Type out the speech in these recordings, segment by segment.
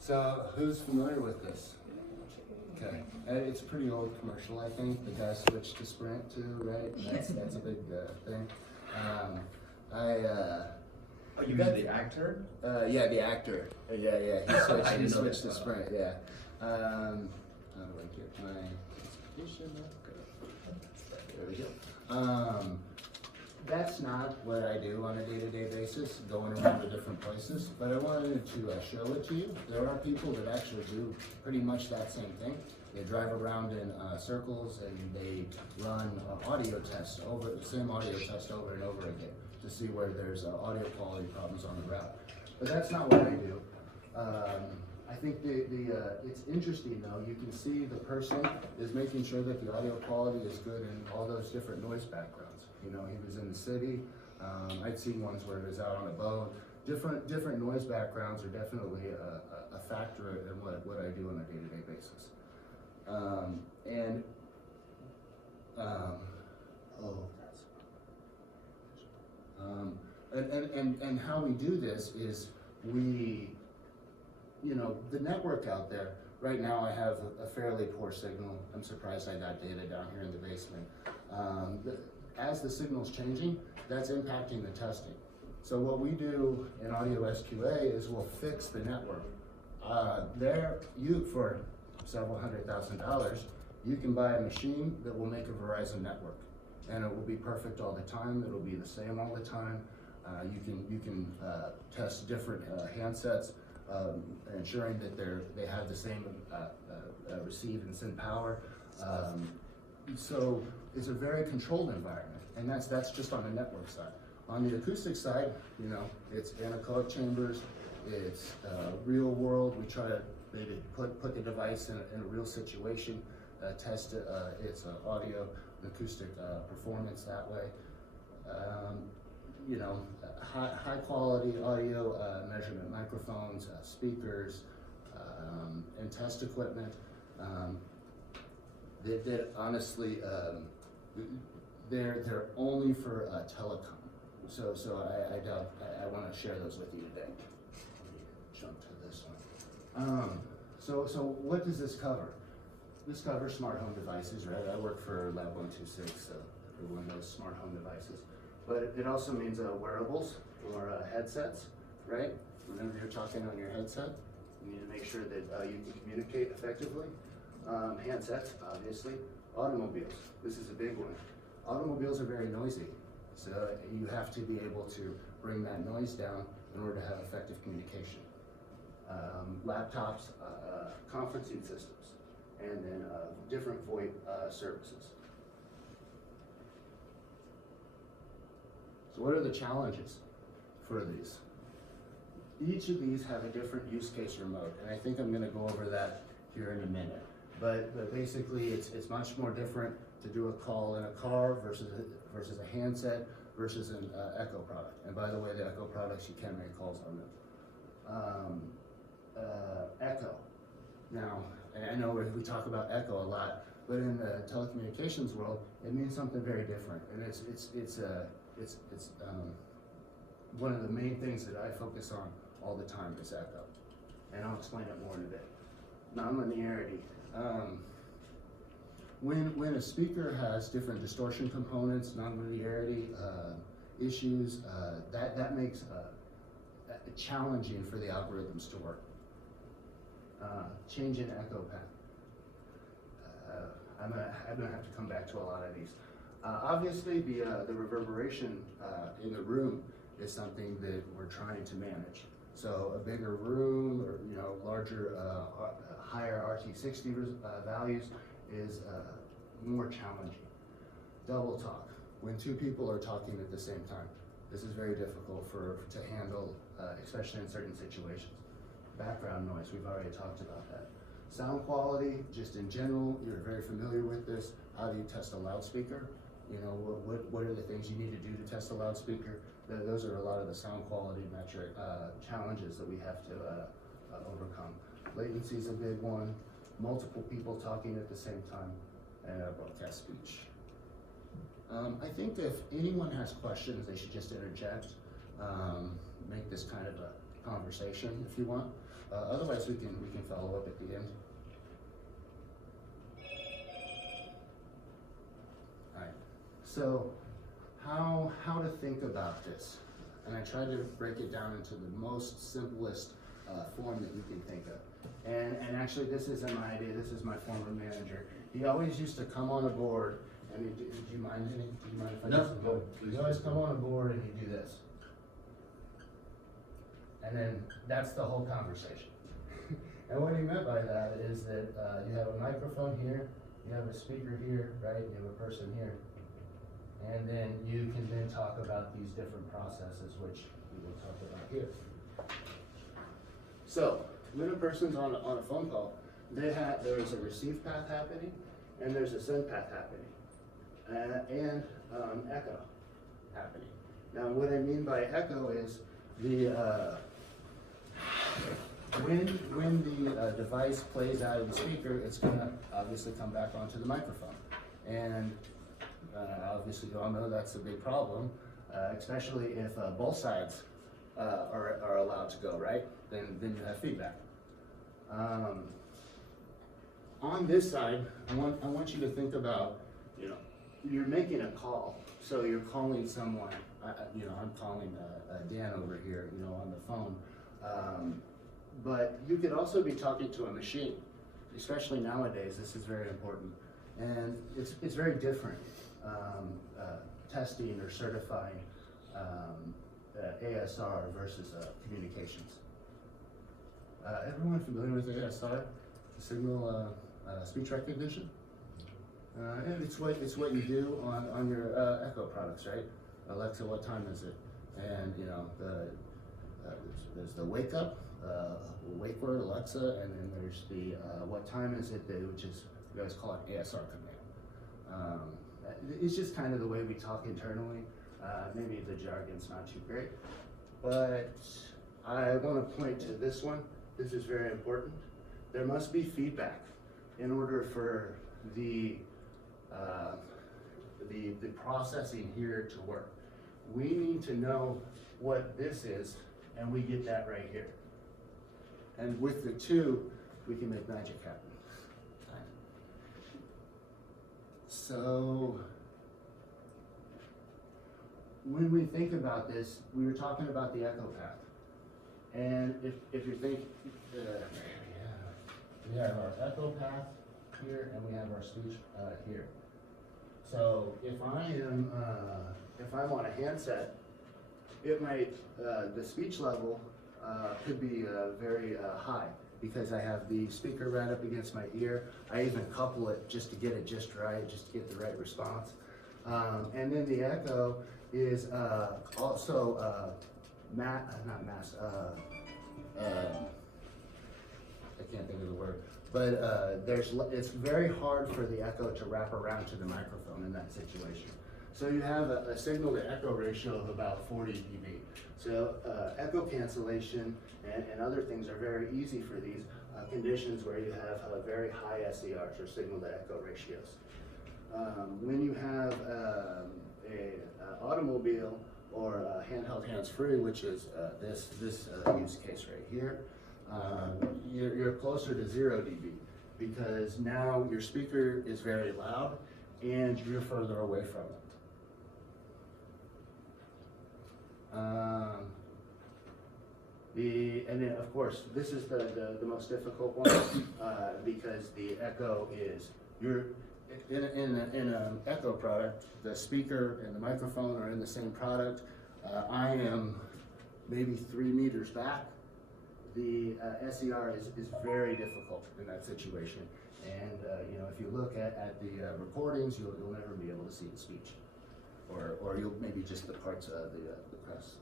So, who's familiar with this? Okay, it's a pretty old commercial, I think. The guy switched to Sprint too, right? That's a big thing. Oh, you mean the actor? Yeah, the actor. Yeah. He switched to Sprint. Yeah. How do I get my presentation up? There we go. That's not what I do on a day-to-day basis, going around to different places, but I wanted to show it to you. There are people that actually do pretty much that same thing. They drive around in circles and they run audio tests over the same audio test over and over again to see where there's audio quality problems on the route. But that's not what I do. I think it's interesting though. You can see the person is making sure that the audio quality is good in all those different noise backgrounds. You know, he was in the city. I'd seen ones where he was out on a boat. Different noise backgrounds are definitely a factor in what I do on a day-to-day basis. And how we do this is the network out there, right now I have a fairly poor signal. I'm surprised I got data down here in the basement. As the signal's changing, that's impacting the testing. So what we do in Audio SQA is we'll fix the network. For several $100,000, you can buy a machine that will make a Verizon network, and it will be perfect all the time. It'll be the same all the time. You can test different handsets, ensuring that they have the same receive and send power. So it's a very controlled environment, and that's just on the network side. On the acoustic side, it's anechoic chambers, it's real world. We try to maybe put the device in a real situation, test its audio and acoustic performance that way. High quality audio measurement microphones, speakers, and test equipment. That honestly, they're only for telecom. So I want to share those with you today. Jump to this one. So what does this cover? This covers smart home devices, right? I work for Lab 126, so everyone knows smart home devices. But it also means wearables or headsets, right? Whenever you're talking on your headset, you need to make sure that you can communicate effectively. Handsets, obviously. Automobiles, this is a big one. Automobiles are very noisy, so you have to be able to bring that noise down in order to have effective communication. Laptops, conferencing systems, and then different VoIP services. So what are the challenges for these? Each of these have a different use case remote, and I think I'm going to go over that here in a minute. But basically, it's much more different to do a call in a car versus a handset versus an Echo product. And by the way, the Echo products, you can make calls on them. Echo. Now, I know we talk about Echo a lot, but in the telecommunications world, it means something very different. And it's one of the main things that I focus on all the time is Echo. And I'll explain it more in a bit. Nonlinearity. When a speaker has different distortion components, nonlinearity issues, that makes it challenging for the algorithms to work. Change in echo path. I'm gonna have to come back to a lot of these. Obviously, the reverberation in the room is something that we're trying to manage. So a bigger room, or larger, higher RT60 values is more challenging. Double talk, when two people are talking at the same time, this is very difficult to handle, especially in certain situations. Background noise, we've already talked about that. Sound quality, just in general, you're very familiar with this. How do you test a loudspeaker? What are the things you need to do to test a loudspeaker? Those are a lot of the sound quality metric challenges that we have to overcome. Latency is a big one. Multiple people talking at the same time, and broadcast speech. I think if anyone has questions, they should just interject. Make this kind of a conversation if you want. Otherwise, we can follow up at the end. All right. So, how to think about this? And I tried to break it down into the most simplest form that you can think of. And actually, this isn't my idea. This is my former manager. He always used to come on a board. And do you mind if I No, just go, please. He'd always come on a board and he'd do this. And then that's the whole conversation. And what he meant by that is that you have a microphone here, you have a speaker here, right? You have a person here. And then you can then talk about these different processes, which we will talk about here. So, when a person's on a phone call, there's a receive path happening, and there's a send path happening, and echo happening. Now, what I mean by echo is when the device plays out of the speaker, it's gonna obviously come back onto the microphone, and obviously you all know that's a big problem, especially if both sides are allowed to go, right? Then you have feedback. On this side, I want you to think about, you're making a call. So you're calling someone, I'm calling Dan over here, on the phone. But you could also be talking to a machine, especially nowadays. This is very important. And it's very different, testing or certifying ASR versus communications. Everyone familiar with ASR, signal speech recognition? And it's what you do on your Echo products, right? Alexa, what time is it? And there's the wake up, wake word, Alexa, and then there's the what time is it, which is, you guys call it ASR command. It's just kind of the way we talk internally. Maybe the jargon's not too great, but I want to point to this one. This is very important. There must be feedback in order for the processing here to work. We need to know what this is, and we get that right here. And with the two, we can make magic happen. So, when we think about this, we were talking about the echo path. And if you think, we have our echo path here, and we have our speech here. So if I'm on a handset, it might the speech level could be very high because I have the speaker right up against my ear. I even couple it just to get it just right, just to get the right response. And then the echo is also not mass. I can't think of the word, but it's very hard for the echo to wrap around to the microphone in that situation. So you have a signal to echo ratio of about 40 dB. So echo cancellation and other things are very easy for these conditions where you have very high SERs or signal to echo ratios. When you have a automobile or handheld hands-free, which is this use case right here, you're closer to 0 dB because now your speaker is very loud and you're further away from it. And then of course this is the most difficult one because the echo is in an echo product, the speaker and the microphone are in the same product. I am maybe 3 meters back. The SER is very difficult in that situation. And if you look at the recordings, you'll never be able to see the speech. Or you'll maybe just the parts of the press.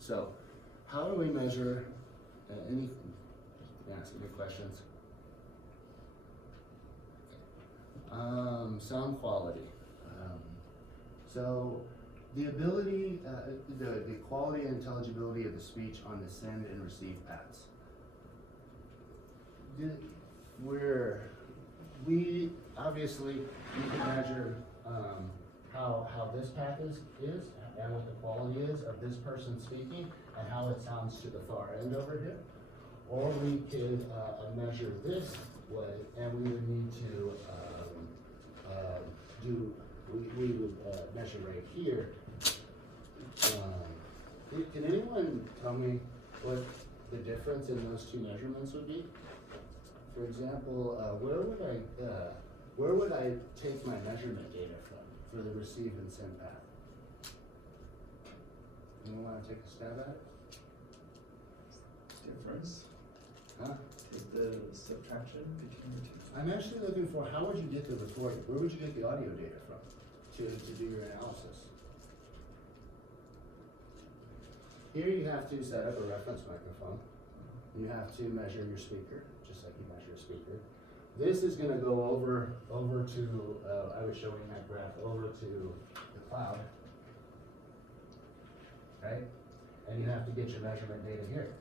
So, how do we measure any questions? Sound quality. So, the ability, the quality and intelligibility of the speech on the send and receive paths. We obviously can measure how this path is and what the quality is of this person speaking and how it sounds to the far end over here. Or we could measure this way, and we would need to we would measure right here. Can anyone tell me what the difference in those two measurements would be? For example, where would I take my measurement data from for the receive and send path? Anyone want to take a stab at it? Difference? Huh? Is the subtraction between the two? I'm actually looking for how would you get the recording? Where would you get the audio data from to do your analysis? Here you have to set up a reference microphone. You have to measure your speaker, just like you measure a speaker. This is going to go over to, I was showing that graph, over to the cloud, right? And you have to get your measurement data here.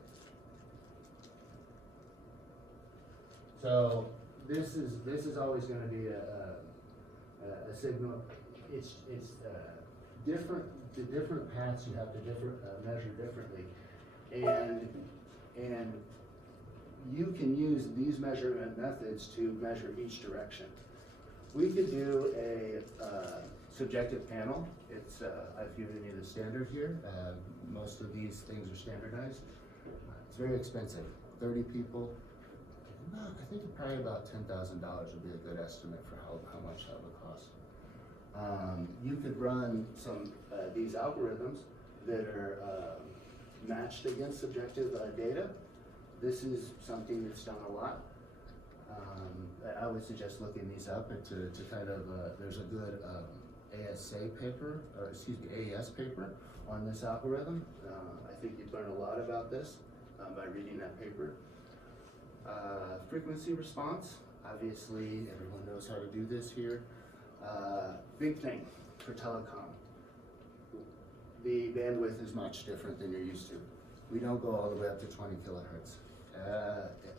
So this is always going to be a signal. It's different. The different paths you have to measure differently, and you can use these measurement methods to measure each direction. We could do a subjective panel. It's I've given you the standard here. Most of these things are standardized. It's very expensive. 30 people. I think probably about $10,000 would be a good estimate for how much that would cost. You could run some these algorithms that are matched against subjective data. This is something that's done a lot. I would suggest looking these up and to kind of, there's a good ASA paper, or excuse me, AES paper on this algorithm. I think you'd learn a lot about this by reading that paper. Frequency response, obviously everyone knows how to do this here. Big thing for telecom. The bandwidth is much different than you're used to. We don't go all the way up to 20 kilohertz.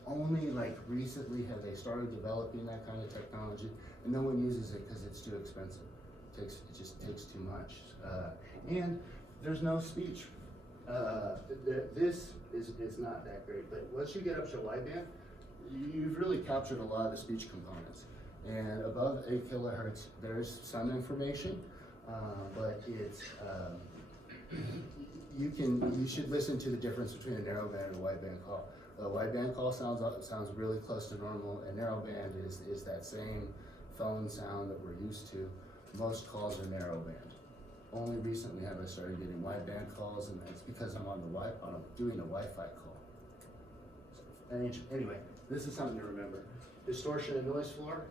Only like recently have they started developing that kind of technology, and no one uses it because it's too expensive. It just takes too much. And there's no speech. This is not that great, but once you get up to wideband, you've really captured a lot of the speech components. And above 8 kilohertz, there's some information, but it's you should listen to the difference between a narrowband and a wideband call. A wideband call sounds really close to normal, and narrowband is that same phone sound that we're used to. Most calls are narrowband. Only recently have I started getting wideband calls, and that's because I'm doing a Wi-Fi call. Anyway, this is something to remember. Distortion and noise floor,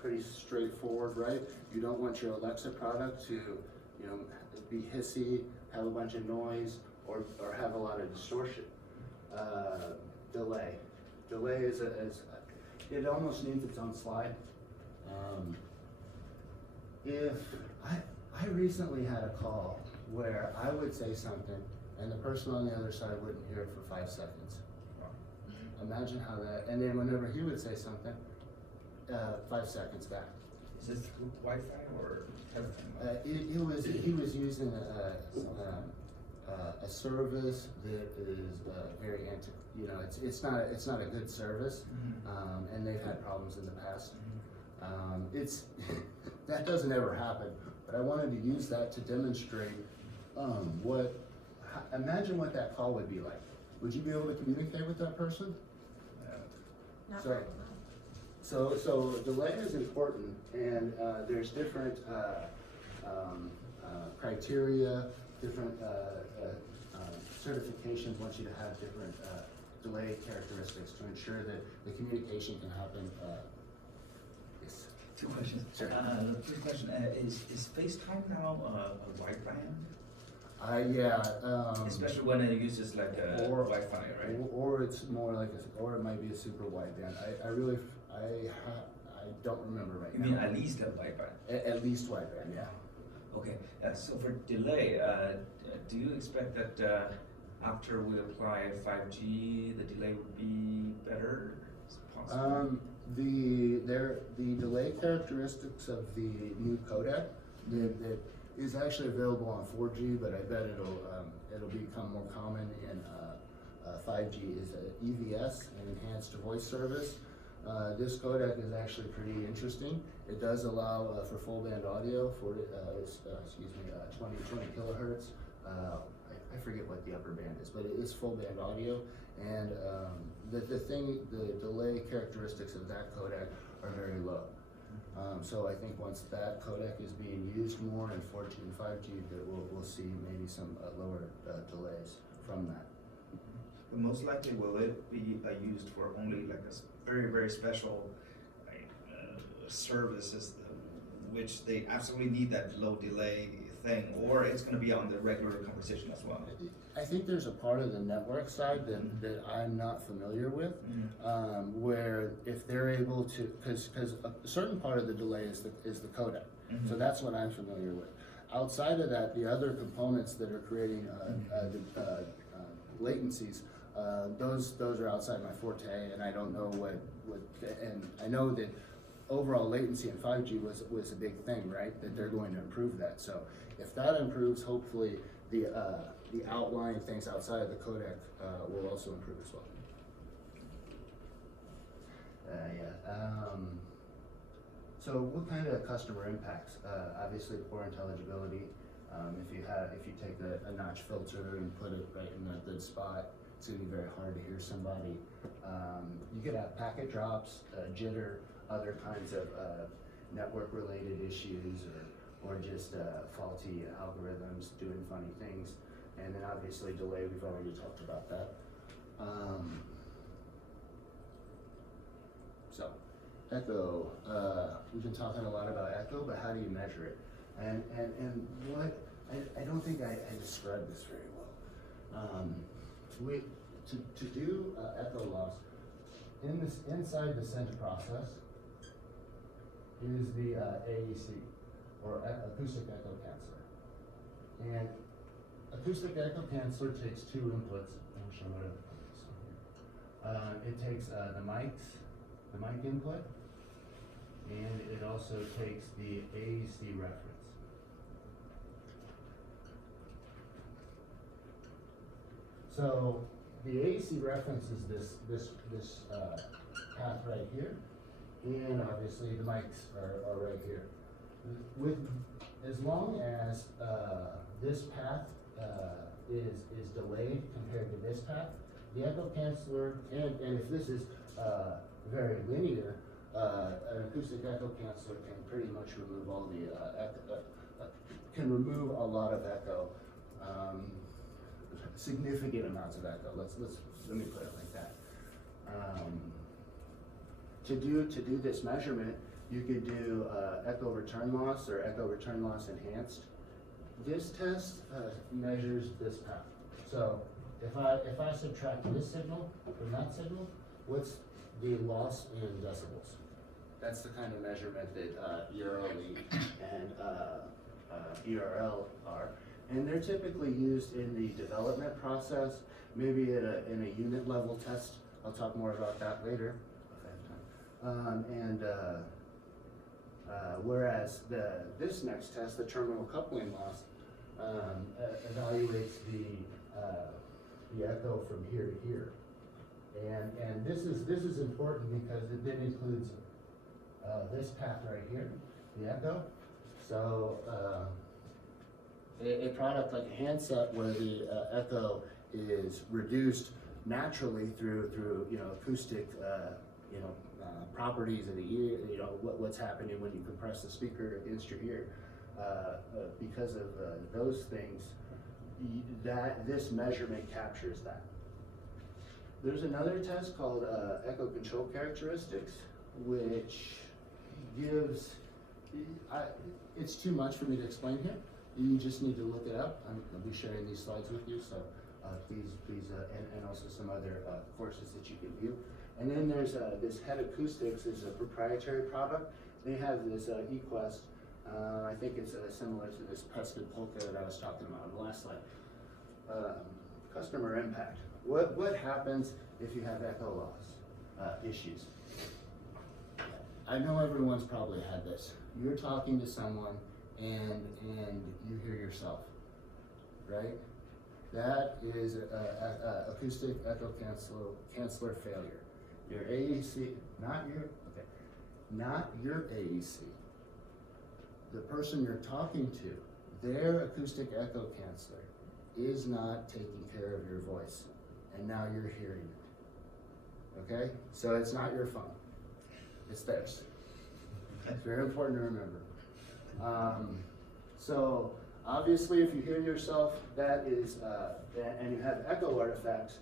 pretty straightforward, right? You don't want your Alexa product to, be hissy, have a bunch of noise, or have a lot of distortion. Delay. Delay is it almost needs its own slide. If I recently had a call where I would say something and the person on the other side wouldn't hear it for 5 seconds. Imagine how that, and then whenever he would say something, 5 seconds back. Is this through Wi-Fi or everything? He was using a service that is very it's not a good service, and they've had problems in the past. That doesn't ever happen, but I wanted to use that to demonstrate imagine what that call would be like. Would you be able to communicate with that person? Not So- very well. So delay is important, and there's different criteria, different certifications want you to have different delay characteristics to ensure that the communication can happen. Yes. 2 questions. Sure. The first question is FaceTime now a wideband? Yeah. Especially when it uses like a Wi-Fi, right? Or it's more like or it might be a super wideband. I don't remember right You now. mean at least a wideband? At least wideband, yeah. Okay. So for delay, do you expect that after we apply 5G, the delay would be better? Is it possible? The delay characteristics of the new codec that is actually available on 4G, but I bet it'll become more common in 5G. Is EVS, an enhanced voice service. This codec is actually pretty interesting. It does allow for full band audio for 20 kilohertz. I forget what the upper band is, but it is full band audio. And the delay characteristics of that codec are very low. So I think once that codec is being used more in 4G and 5G, that we'll see maybe some lower delays from that. But most likely, will it be used for only like a very, very special services, which they absolutely need that low delay thing, or it's going to be on the regular conversation as well? I think there's a part of the network side that I'm not familiar with, where if they're able to, because a certain part of the delay is the codec, so that's what I'm familiar with. Outside of that, the other components that are creating latencies, those are outside my forte, and I don't know what and I know that overall latency in 5G was a big thing, right? That they're going to improve that. So if that improves, hopefully the outlying things outside of the codec will also improve as well. So what kind of customer impacts? Obviously poor intelligibility. If you take a notch filter and put it right in a good spot, it's gonna be very hard to hear somebody. You could have packet drops, jitter, other kinds of network-related issues, or just faulty algorithms doing funny things, and then obviously delay. We've already talked about that. So, echo. We've been talking a lot about echo, but how do you measure it? And what I don't think I described this very well. To do echo loss inside the center process is the AEC, or acoustic echo canceller. And acoustic echo canceller takes two inputs. I'll show what it is. It takes the mic input, and it also takes the AEC reference. So the AEC reference is this path right here, and obviously the mics are right here. As long as this path is delayed compared to this path, the echo canceller, and if this is very linear, an acoustic echo canceller can pretty much remove all the can remove a lot of echo. Significant amounts of echo. Let me put it like that. To do this measurement, you could do echo return loss or echo return loss enhanced. This test measures this path. So if I subtract this signal from that signal, what's the loss in decibels? That's the kind of measurement that URL and ERL are. And they're typically used in the development process, maybe in a unit level test. I'll talk more about that later if I have time. Whereas this next test, the terminal coupling loss, evaluates the echo from here to here. And this is important because it then includes this path right here, the echo. So a product like a handset where the echo is reduced naturally through acoustic properties of the ear, what's happening when you compress the speaker against your ear, because of those things, this measurement captures that. There's another test called echo control characteristics, which gives, it's too much for me to explain here. You just need to look it up. I'll be sharing these slides with you, so please, and also some other courses that you can view. And then there's this Head Acoustics is a proprietary product. They have this eQuest. I think it's similar to this Peskin Polka that I was talking about on the last slide. Customer impact. What happens if you have echo loss issues? I know everyone's probably had this. You're talking to someone and you hear yourself, right? That is a acoustic echo canceller failure. Your AEC, not your AEC. The person you're talking to, their acoustic echo canceller is not taking care of your voice, and now you're hearing it. Okay? So it's not your phone, it's theirs. It's very important to remember. So obviously, if you hear yourself, that is, and you have echo artifacts,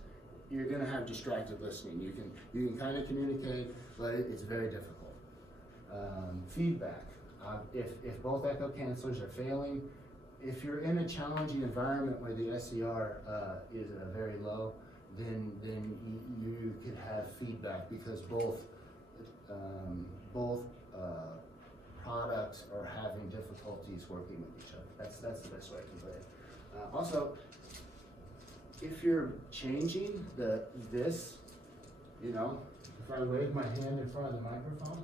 you're going to have distracted listening. You can kind of communicate, but it's very difficult. Feedback. If both echo cancelers are failing, if you're in a challenging environment where the SCR is very low, then you could have feedback because both products are having difficulties working with each other. That's the best way I can put it. Also, if you're changing this, if I wave my hand in front of the microphone,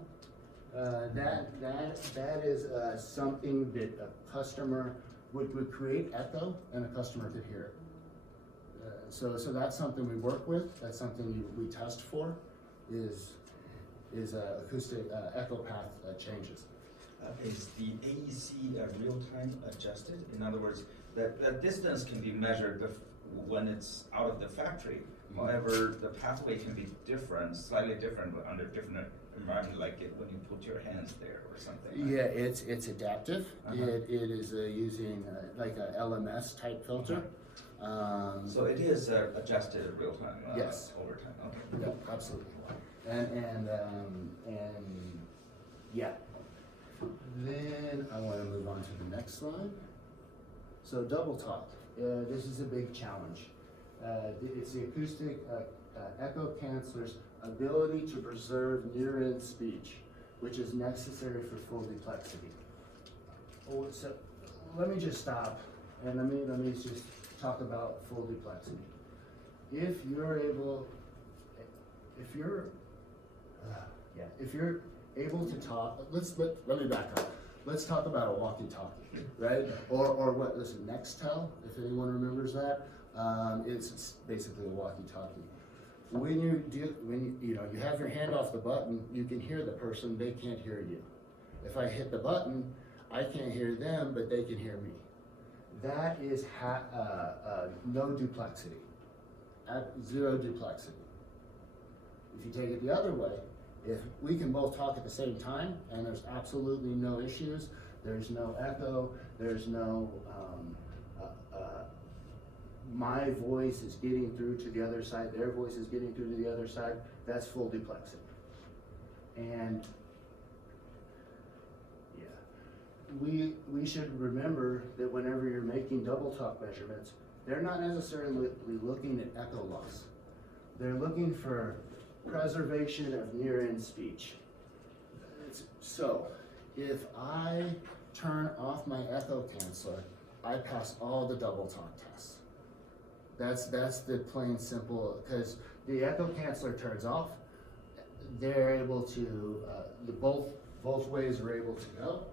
that is something that a customer would create echo, and a customer could hear it. So that's something we work with. That's something we test for. Is acoustic echo path changes. Is the AEC real-time adjusted? In other words, that distance can be measured when it's out of the factory. However, the pathway can be different, slightly different under different environment, like when you put your hands there or something. Yeah, it's adaptive. Uh-huh. It is using like a LMS type filter. So it is adjusted real time. Yes. Over time. Okay. Yeah, absolutely. And yeah. Then I want to move on to the next slide. So double talk. This is a big challenge. It's the acoustic echo canceller's ability to preserve near-end speech, which is necessary for full duplexity. Oh, so let me just stop and let me just talk about full duplexity. If you're able to talk, let me back up. Let's talk about a walkie-talkie, right? Or what? Listen, Nextel, if anyone remembers that, it's basically a walkie-talkie. When you have your hand off the button, you can hear the person; they can't hear you. If I hit the button, I can't hear them, but they can hear me. That is no duplexity, at zero duplexity. If you take it the other way, if we can both talk at the same time and there's absolutely no issues, there's no echo, there's no my voice is getting through to the other side, their voice is getting through to the other side, that's full duplexity. And yeah, we should remember that whenever you're making double talk measurements, they're not necessarily looking at echo loss. They're looking for preservation of near-end speech. So, if I turn off my echo canceller, I pass all the double talk tests. That's the plain simple, because the echo canceller turns off, they're able to, both ways are able to go.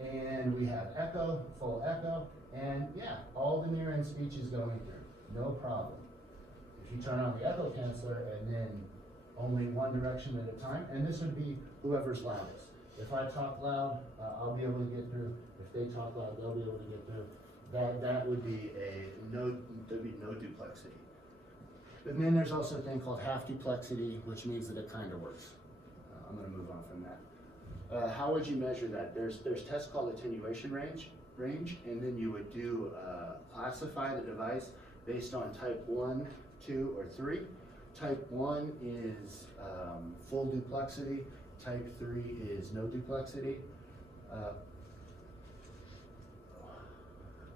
And we have echo, full echo, and yeah, all the near-end speech is going through, no problem. If you turn on the echo canceller and then only one direction at a time, and this would be whoever's loudest. If I talk loud, I'll be able to get through. If they talk loud, they'll be able to get through. That would be there'd be no duplexity. But then there's also a thing called half duplexity, which means that it kind of works. I'm going to move on from that. How would you measure that? There's tests called attenuation range, and then you would do classify the device based on type 1, 2, or 3. Type 1 is full duplexity. Type 3 is no duplexity.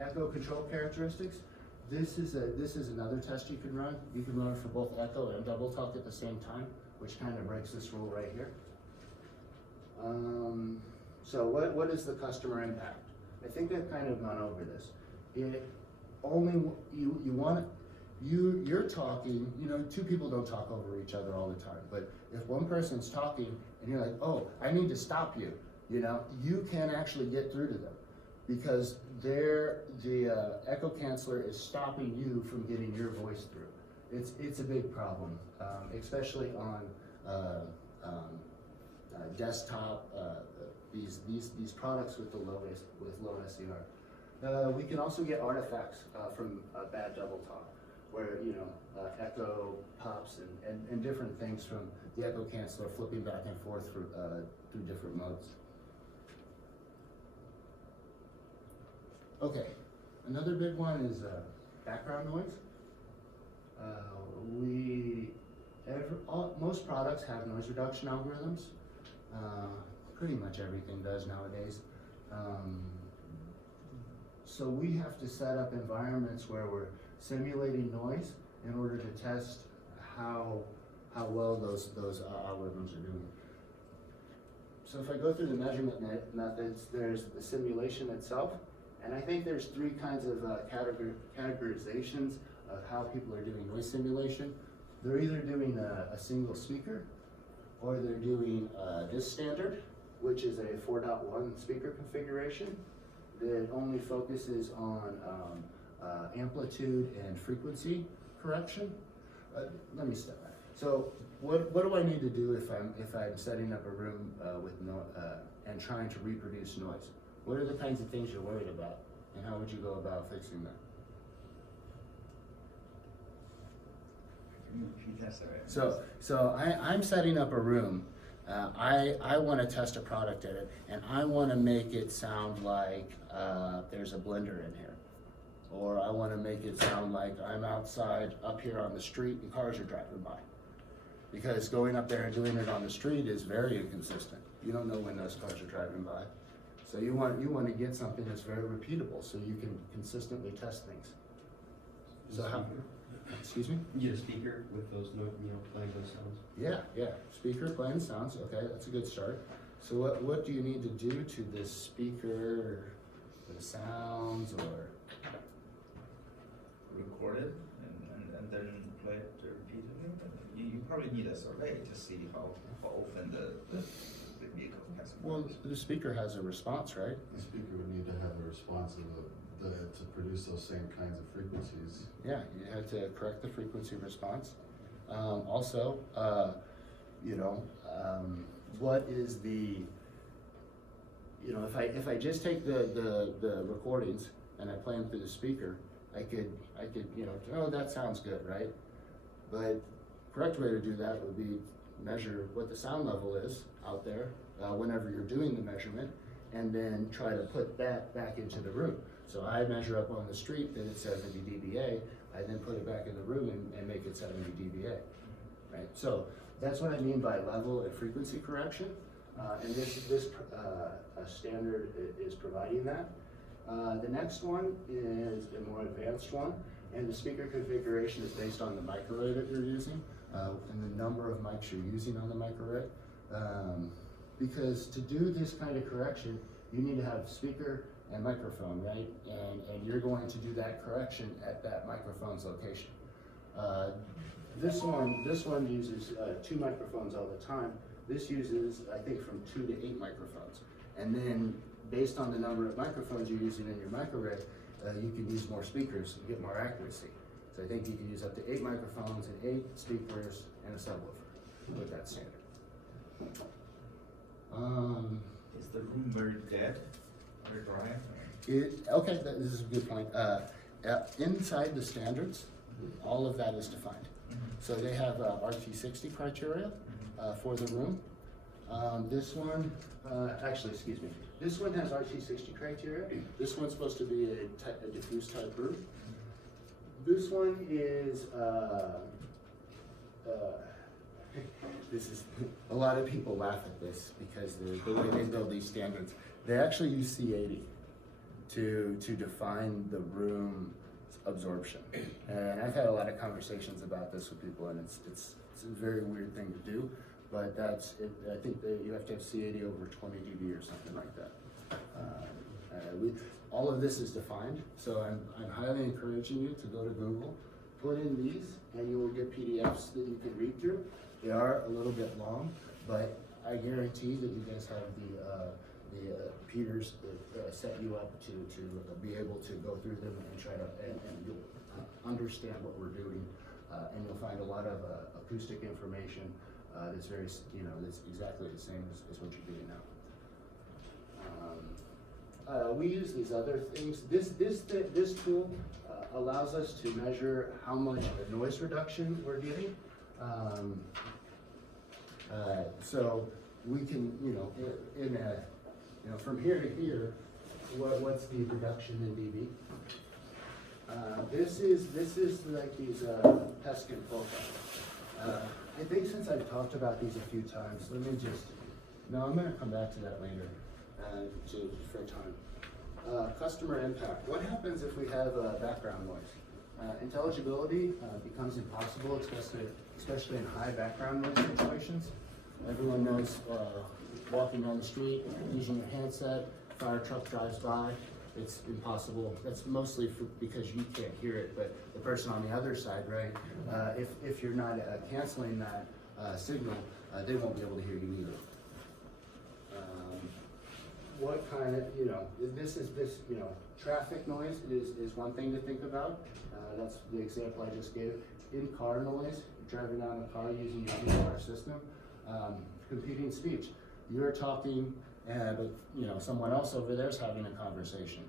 Echo control characteristics. This is another test you can run. You can run it for both echo and double talk at the same time, which kind of breaks this rule right here. So what is the customer impact? I think I've kind of gone over this. You're talking, two people don't talk over each other all the time, but if one person's talking and you're like, oh, I need to stop you, you know, you can actually get through to them because the echo canceller is stopping you from getting your voice through. It's a big problem, especially on desktop. These products with low SER. We can also get artifacts from a bad double talk, where echo pops and different things from the echo canceller flipping back and forth through different modes. Okay, another big one is background noise. Most products have noise reduction algorithms. Pretty much everything does nowadays. So we have to set up environments where we're simulating noise in order to test how well those algorithms are doing. So if I go through the measurement methods, there's the simulation itself, and I think there's three kinds of categorizations of how people are doing noise simulation. They're either doing a single speaker, or they're doing this standard, which is a 4.1 speaker configuration that only focuses on amplitude and frequency correction. Let me step back. So what do I need to do if I'm setting up a room with and trying to reproduce noise? What are the kinds of things you're worried about, and how would you go about fixing that? So I'm setting up a room. I want to test a product in it, and I want to make it sound like there's a blender in here. Or I want to make it sound like I'm outside up here on the street and cars are driving by. Because going up there and doing it on the street is very inconsistent. You don't know when those cars are driving by. So you want to get something that's very repeatable so you can consistently test things. So how? Excuse me? You get a speaker with those playing those sounds. Yeah. Speaker playing sounds. Okay, that's a good start. So what do you need to do to this speaker, the sounds, or record it and then play it repeatedly? You probably need a survey to see how often the vehicle has. Well, the speaker has a response, right? The speaker would need to have a response to produce those same kinds of frequencies. Yeah, you have to correct the frequency response. Also, what is the, if I just take the recordings and I play them through the speaker, I could oh, that sounds good, right? But correct way to do that would be measure what the sound level is out there whenever you're doing the measurement, and then try to put that back into the room. So I measure up on the street that it's 70 dBA, I then put it back in the room and make it 70 dBA, right? So that's what I mean by level and frequency correction, and this standard is providing that. The next one is a more advanced one, and the speaker configuration is based on the microarray that you're using and the number of mics you're using on the microarray. Because to do this kind of correction, you need to have speaker and microphone, right? And you're going to do that correction at that microphone's location. This one uses 2 microphones all the time. This uses, I think, from 2 to 8 microphones. And then based on the number of microphones you're using in your microarray, you can use more speakers and get more accuracy. So I think you can use up to 8 microphones and 8 speakers and a subwoofer with that standard. Is the room very dead, very dry? Okay, this is a good point. Inside the standards, all of that is defined. So they have RT60 criteria for the room. This one, this one has RT60 criteria. This one's supposed to be a diffuse type room. This one is, this is, a lot of people laugh at this because the way they build these standards, they actually use C80 to define the room absorption. And I've had a lot of conversations about this with people, and it's a very weird thing to do, but that's it. I think that you have to have C80 over 20 dB or something like that. All of this is defined, so I'm highly encouraging you to go to Google, put in these, and you will get PDFs that you can read through. They are a little bit long, but I guarantee that you guys have Peters set you up to be able to go through them and try to, and you'll understand what we're doing. And you'll find a lot of acoustic information that's very, that's exactly the same as what you're doing now. We use these other things. This tool allows us to measure how much noise reduction we're getting. So we can, from here to here, what's the reduction in dB? This is like these pest control. I think since I've talked about these a few times, I'm gonna come back to that later, for time. Customer impact. What happens if we have background noise? Intelligibility becomes impossible, especially in high background noise situations. Everyone knows walking down the street, using your handset, fire truck drives by, it's impossible. That's mostly because you can't hear it, but the person on the other side, right? If you're not canceling that signal, they won't be able to hear you either. What kind of, traffic noise is one thing to think about. That's the example I just gave. In-car noise, driving down the car using your in-car system. Competing speech. You're talking, but someone else over there is having a conversation.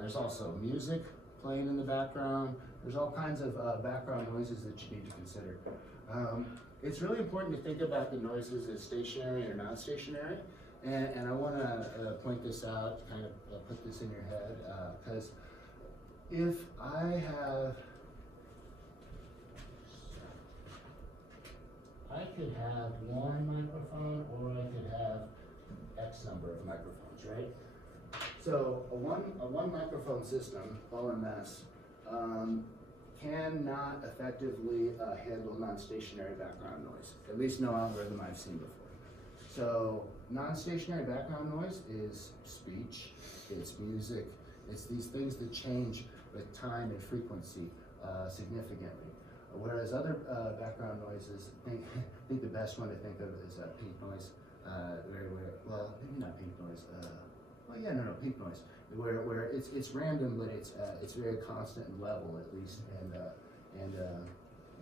There's also music playing in the background. There's all kinds of background noises that you need to consider. It's really important to think about the noises as stationary or non-stationary. And I want to point this out, kind of put this in your head, because if I could have one microphone, or I could have X number of microphones, right? So a one microphone system, OMS, cannot effectively handle non-stationary background noise. At least no algorithm I've seen before. So non-stationary background noise is speech, it's music, it's these things that change with time and frequency significantly. Whereas other background noises, I think the best one to think of is pink noise. Well, maybe not pink noise. Pink noise. Where it's random, but it's very constant and level at least, and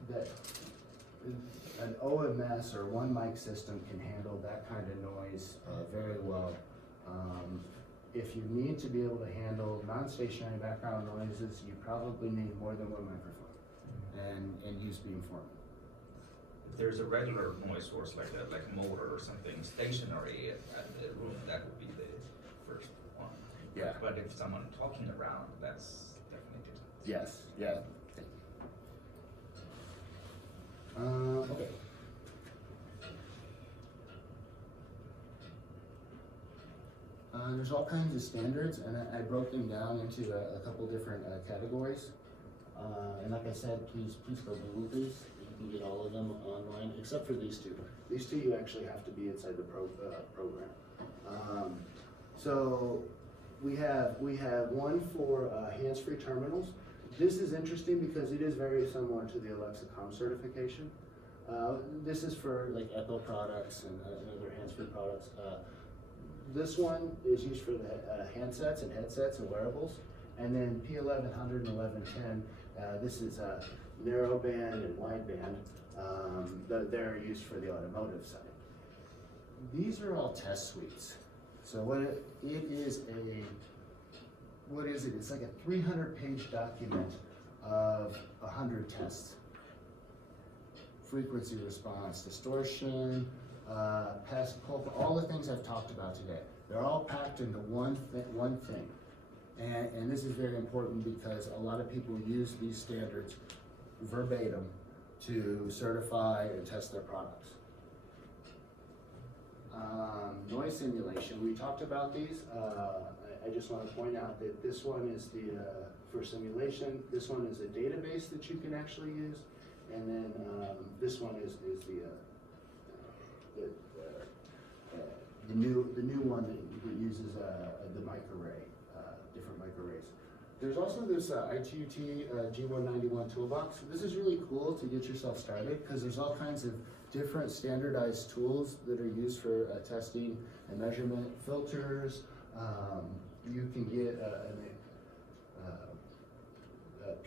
that an OMS or one mic system can handle that kind of noise very well. If you need to be able to handle non-stationary background noises, you probably need more than one microphone, and use beamforming. If there's a regular noise source like a motor or something stationary at the room, that would be the first one. Yeah. But if someone talking around, that's definitely different. Yes. Yeah. Okay. There's all kinds of standards, and I broke them down into a couple different categories. And like I said, please go Google these. You can get all of them online, except for these two. These two you actually have to be inside the program. So we have one for hands-free terminals. This is interesting because it is very similar to the Alexa COM certification. This is for like Echo products and other hands-free products. This one is used for the handsets and headsets and wearables. And then P1100 and 1110, this is narrowband and wideband. They're used for the automotive side. These are all test suites. So what it is, it's like a 300-page document of 100 tests. Frequency response, distortion, pest, pulp, all the things I've talked about today. They're all packed into one thing. And this is very important because a lot of people use these standards verbatim to certify and test their products. Noise simulation, we talked about these. I just want to point out that this one is for simulation. This one is a database that you can actually use. And then this one is the new one that uses the microarray, different microarrays. There's also this ITUT G191 toolbox. This is really cool to get yourself started because there's all kinds of different standardized tools that are used for testing and measurement. Filters, you can get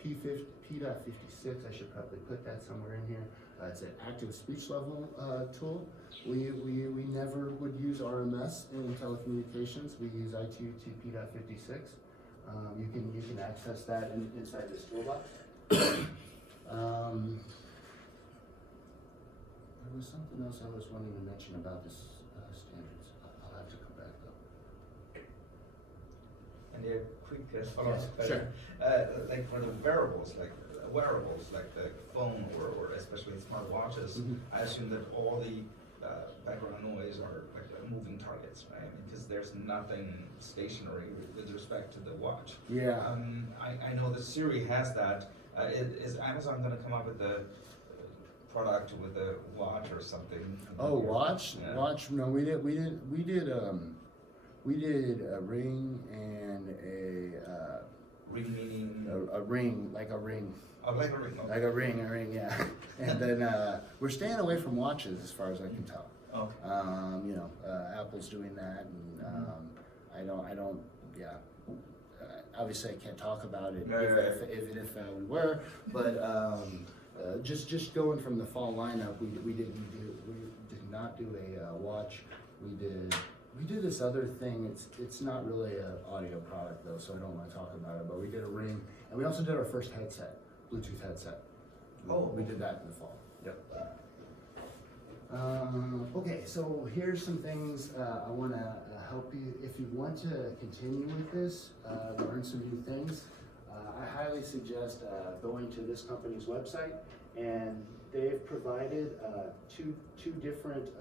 P.56, I should probably put that somewhere in here. It's an active speech level tool. We never would use RMS in telecommunications. We use ITUT P.56. You can access that inside this toolbox. There was something else I was wanting to mention about this standards. I'll have to come back though. And a quick follow-up Yes, question. sure. Like for the wearables, like the phone or especially smartwatches, I assume that all the background noise are like moving targets, right? Because there's nothing stationary with respect to the watch. Yeah. I know that Siri has that. Is Amazon going to come up with a product with a watch or something? Oh, watch? Yeah. Watch? No, we did a ring and a Ring meaning ring, like a ring. oh, like a ring. Okay. Like a ring, yeah. And then we're staying away from watches as far as I can tell. Okay. Apple's doing that, and I don't, yeah. Obviously, I can't talk about it even if we were, but just going from the fall lineup, we did not do a watch. We did this other thing. It's not really an audio product though, so I don't want to talk about it. But we did a ring, and we also did our first headset, Bluetooth headset. Oh. We did that in the fall. Yep. Okay, so here's some things I want to help you. If you want to continue with this, learn some new things, I highly suggest going to this company's website, and they've provided two different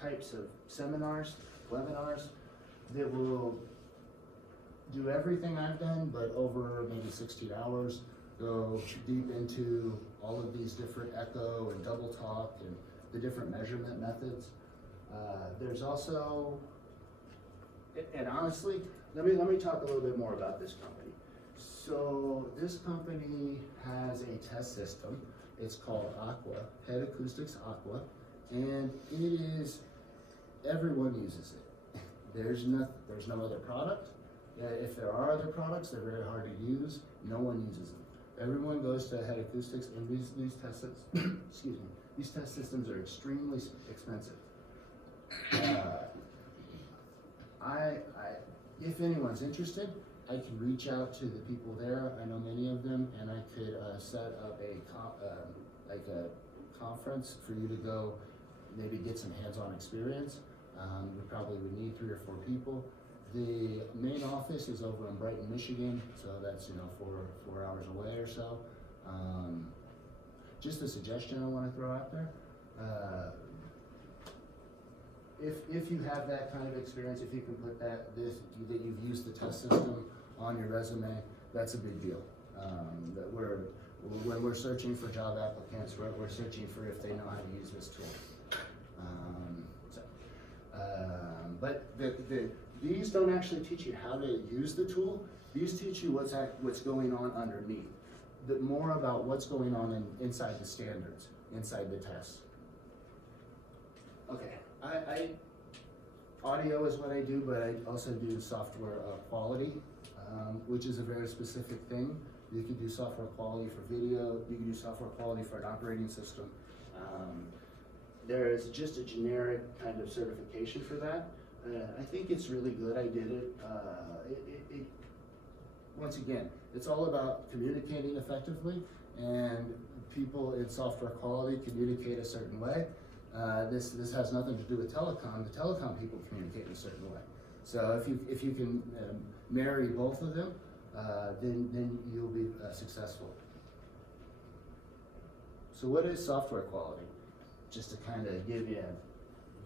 types of seminars, webinars, that will do everything I've done, but over maybe 16 hours, go deep into all of these different echo and double talk and the different measurement methods. There's also, and honestly, let me talk a little bit more about this company. So this company has a test system. It's called Aqua, Head Acoustics Aqua, and it is, everyone uses it. There's no other product. If there are other products, they're very hard to use. No one uses them. Everyone goes to Head Acoustics, and these test systems, excuse me, these test systems are extremely expensive. If anyone's interested, I can reach out to the people there. I know many of them, and I could set up a conference for you to go, maybe get some hands-on experience. We probably would need 3 or 4 people. The main office is over in Brighton, Michigan, so that's 4 hours away or so. Just a suggestion I want to throw out there. If you have that kind of experience, if you can put that you've used the test system on your resume, that's a big deal. When we're searching for job applicants, we're searching for if they know how to use this tool. But these don't actually teach you how to use the tool. These teach you what's going on underneath. More about what's going on inside the standards, inside the tests. Okay, audio is what I do, but I also do software quality, which is a very specific thing. You can do software quality for video. You can do software quality for an operating system. There is just a generic kind of certification for that. I think it's really good. I did it. Once again, it's all about communicating effectively, and people in software quality communicate a certain way. This has nothing to do with telecom. The telecom people communicate in a certain way. So if you can marry both of them, then you'll be successful. So what is software quality? Just to kind of give you a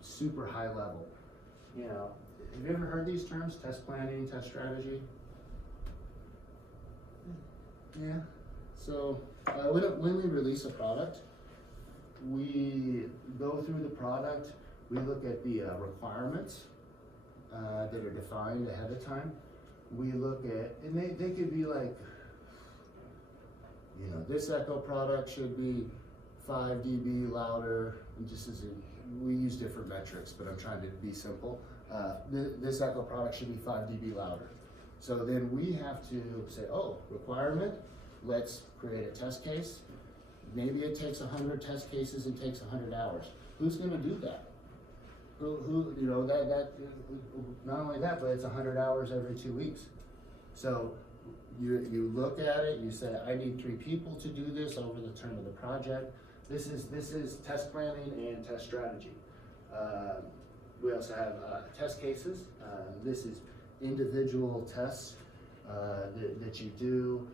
super high level. Have you ever heard these terms? Test planning, test strategy? Yeah. So when we release a product, we go through the product, we look at the requirements that are defined ahead of time. we look at, and they could be like, you know, this Echo product should be 5 dB louder, and just as we use different metrics, but I'm trying to be simple. This Echo product should be 5 dB louder. So then we have to say, oh, requirement, let's create a test case. Maybe it takes 100 test cases and takes 100 hours. Who's gonna do that? Who you know, that not only that, but it's 100 hours every 2 weeks. So you look at it, you say, I need 3 people to do this over the term of the project. This is test planning and test strategy. We also have test cases. This is individual tests that you do.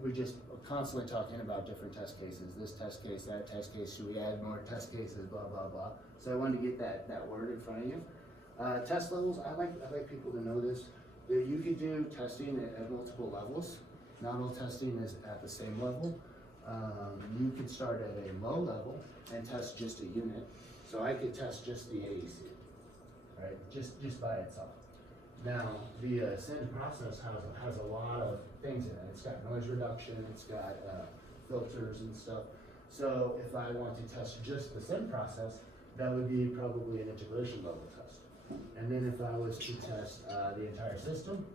We're just constantly talking about different test cases. This test case, that test case, should we add more test cases, blah, blah, blah. So I wanted to get that word in front of you. Test levels, I like people to know this, that you could do testing at multiple levels. Not all testing is at the same level. You could start at a low level and test just a unit. So I could test just the AEC, right? Just by itself. Now, the SIN process has a lot of things in it. It's got noise reduction, it's got filters and stuff. So if I want to test just the SIN process, that would be probably an integration level test. And then if I was to test the entire system,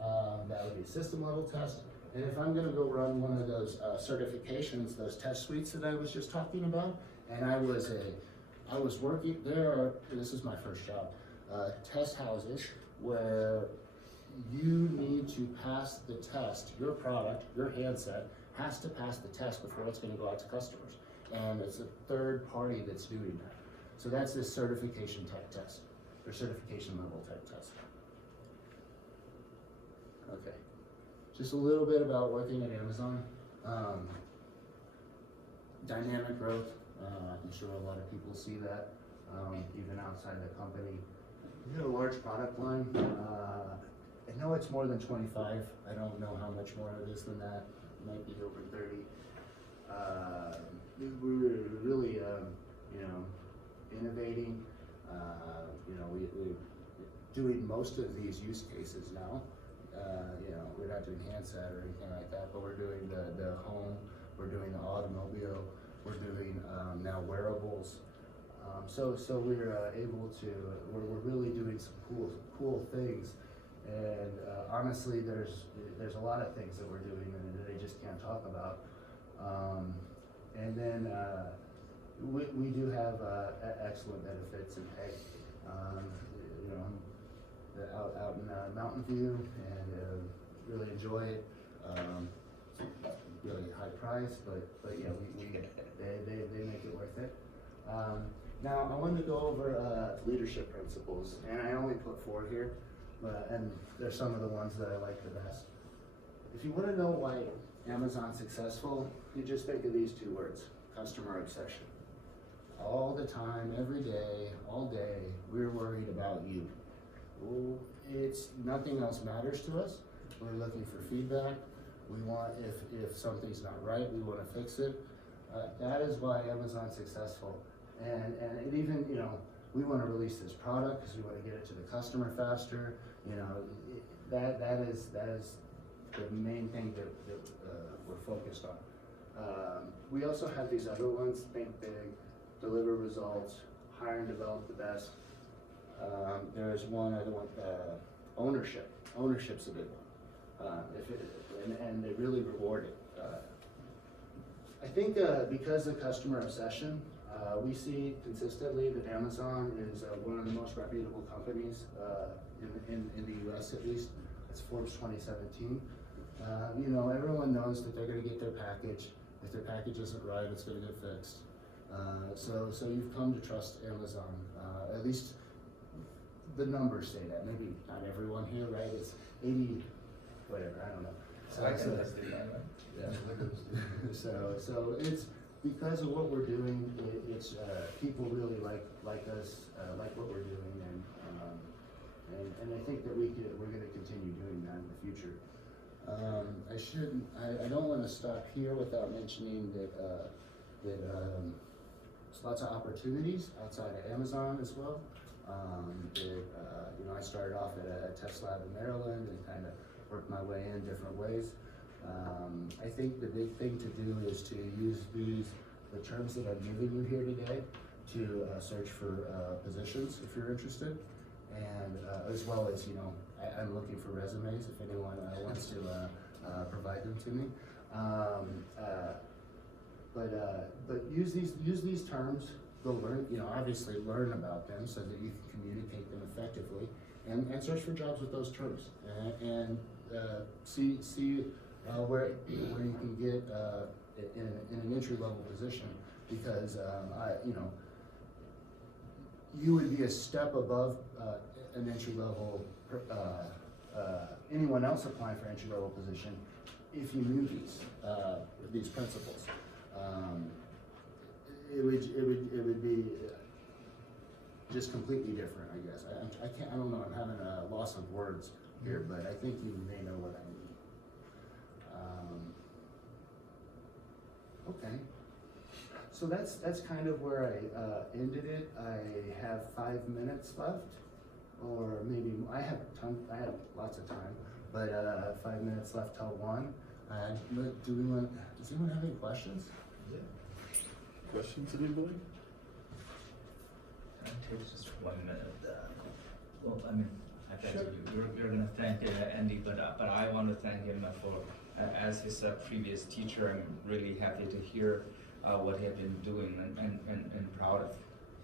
that would be a system level test. And if I'm gonna go run one of those certifications, those test suites that I was just talking about, and I was working, this is my first job, test houses where you need to pass the test. Your product, your handset, has to pass the test before it's gonna go out to customers. And it's a third party that's doing that. So that's this certification type test, or certification level type test. Okay, just a little bit about working at Amazon. Dynamic growth, I'm sure a lot of people see that, even outside the company. We have a large product line. I know it's more than 25. I don't know how much more it is than that. It might be over 30. We're really, you know, innovating. You know, we're doing most of these use cases now. You know, we're not doing handset or anything like that, but we're doing the home, we're doing the automobile, we're doing now wearables. So we're able to, we're really doing some cool things. And honestly, there's a lot of things that we're doing and that I just can't talk about. And then we do have excellent benefits and pay. You know, out in Mountain View, and really enjoy it. Really high price, but yeah, they make it worth it. Now I wanted to go over leadership principles, and I only put 4 here, and they're some of the ones that I like the best. If you want to know why Amazon's successful, you just think of these 2 words: customer obsession. All the time, every day, all day, we're worried about you. Well, it's nothing else matters to us. We're looking for feedback. We want, if something's not right, we want to fix it. That is why Amazon's successful. And it even, you know, we want to release this product because we want to get it to the customer faster. You know, that is the main thing that we're focused on. We also have these other ones: think big, deliver results, hire and develop the best. There's one other one, ownership. Ownership's a big one. And they really reward it. I think because of customer obsession, we see consistently that Amazon is one of the most reputable companies in the US, at least. It's Forbes 2017. You know, everyone knows that they're going to get their package. If their package isn't right, it's going to get fixed. So you've come to trust Amazon. At least the numbers say that. Maybe not everyone here, right? It's 80, whatever, I don't know. So it's because of what we're doing. It's people really like us, like what we're doing, and I think that we're going to continue doing that in the future. I don't want to stop here without mentioning that there's lots of opportunities outside of Amazon as well. I started off at a test lab in Maryland and kind of worked my way in different ways. I think the big thing to do is to use the terms that I'm giving you here today to search for positions if you're interested, and as well as, I'm looking for resumes if anyone wants to provide them to me. But use these terms. Go learn, obviously learn about them so that you can communicate them effectively, and search for jobs with those terms, and see where you can get in an entry level position, because you would be a step above an entry level anyone else applying for entry level position if you knew these principles. It would be just completely different, I guess. I don't know, I'm having a loss of words here, but I think you may know what I mean. Okay, so that's kind of where I ended it. I have 5 minutes left, or maybe, I have lots of time, but 5 minutes left till 1. Does anyone have any questions? Yeah. Questions, anybody? Can I take just 1 minute? Well, I mean, I bet Sure. you're going to thank Andy, but I want to thank him for, as his previous teacher, I'm really happy to hear what he has been doing, and proud of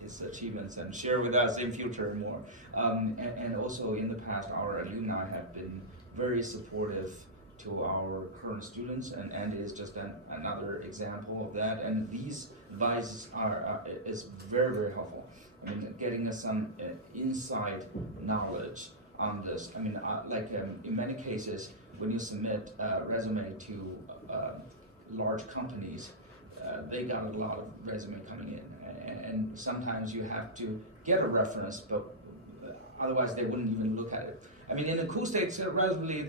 his achievements, and share with us in future more. And also in the past, our alumni have been very supportive to our current students, and Andy is just another example of that. And these advices is very, very helpful. I mean, getting us some inside knowledge on this. I mean, in many cases, when you submit a resume to large companies, they got a lot of resume coming in, and sometimes you have to get a reference, but otherwise they wouldn't even look at it. I mean, in acoustics, relatively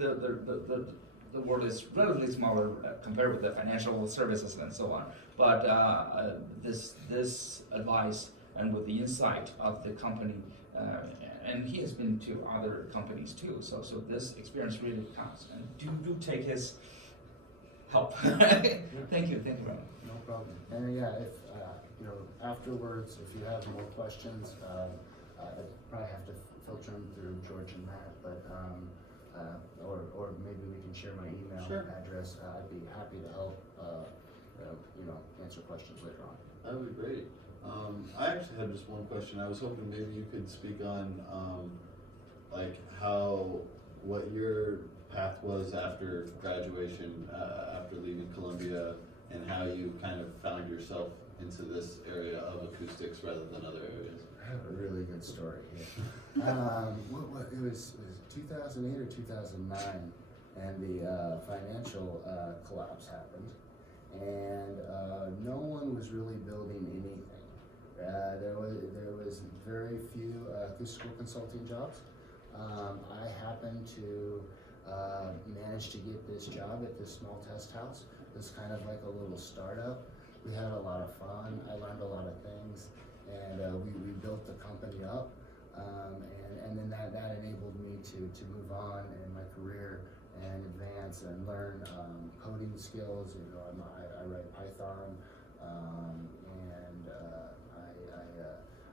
the world is relatively smaller compared with the financial services and so on. But this advice, and with the insight of the company, and he has been to other companies too. So this experience really counts. And do take his help. Thank you very much. No problem. And yeah, if afterwards, if you have more questions, I probably have to filter them through George and Matt, but or maybe we can share my email address. I'd be happy to help. Answer questions later on. That would be great. I actually had just one question. I was hoping maybe you could speak on what your path was after graduation, after leaving Columbia, and how you kind of found yourself into this area of acoustics rather than other areas. I have a really good story here. It was 2008 or 2009, and the financial collapse happened, and no one was really building anything. There was very few acoustical consulting jobs. I happened to manage to get this job at this small test house. It's kind of like a little startup. We had a lot of fun. I learned a lot of things, and we built the company up. And then that enabled me to move on in my career and advance and learn coding skills. I write Python, and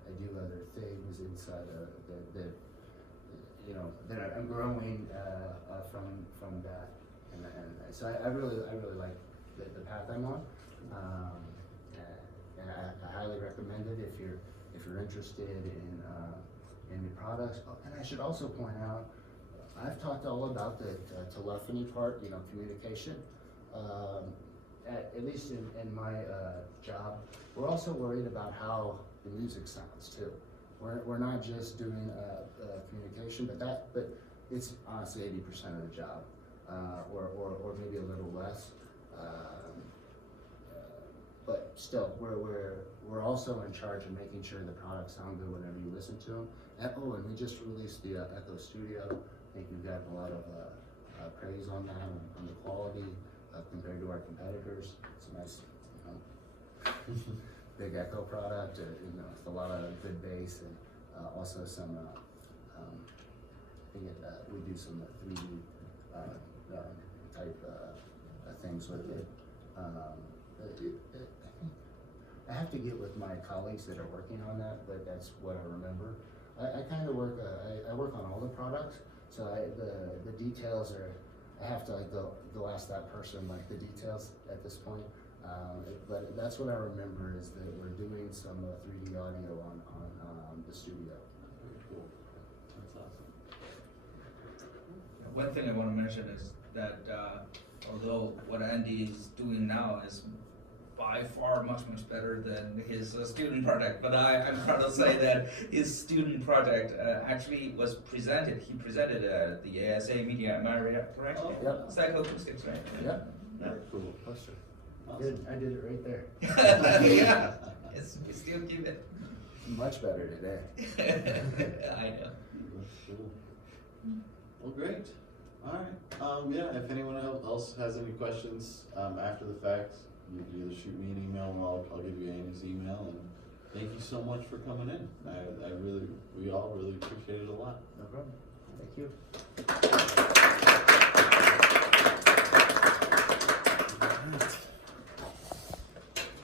I do other things inside that I'm growing from that. And so I really like the path I'm on, and I highly recommend it if you're interested in the products. And I should also point out, I've talked all about the telephony part, communication. At least in my job, we're also worried about how the music sounds too. We're not just doing communication, but it's honestly 80% of the job, or maybe a little less. But still, we're also in charge of making sure the products sound good whenever you listen to them. And we just released the Echo Studio. I think we've gotten a lot of praise on that, on the quality compared to our competitors. It's a nice, big Echo product, with a lot of good bass, and also some, I think we do some 3D type things with it. I have to get with my colleagues that are working on that, but that's what I remember. I kind of work, I work on all the products, so the details are, I have to like go ask that person like the details at this point. But that's what I remember is that we're doing some 3D audio on the studio. Very cool. That's awesome. One thing I want to mention is that although what Andy is doing now is by far much better than his student project, but I'm proud to say that his student project actually was presented. He presented at the ASA media. Am I correct? Oh, Yep. Psychoacoustics, right? Yep. Very cool. Poster. Awesome. I did it right there. Yeah. Yes, we still keep it. Much better today. I know. That's cool. Well, great. All right. Yeah. If anyone else has any questions after the fact, you can either shoot me an email, or I'll give you Andy's email. And thank you so much for coming in. We all really appreciate it a lot. No problem. Thank you.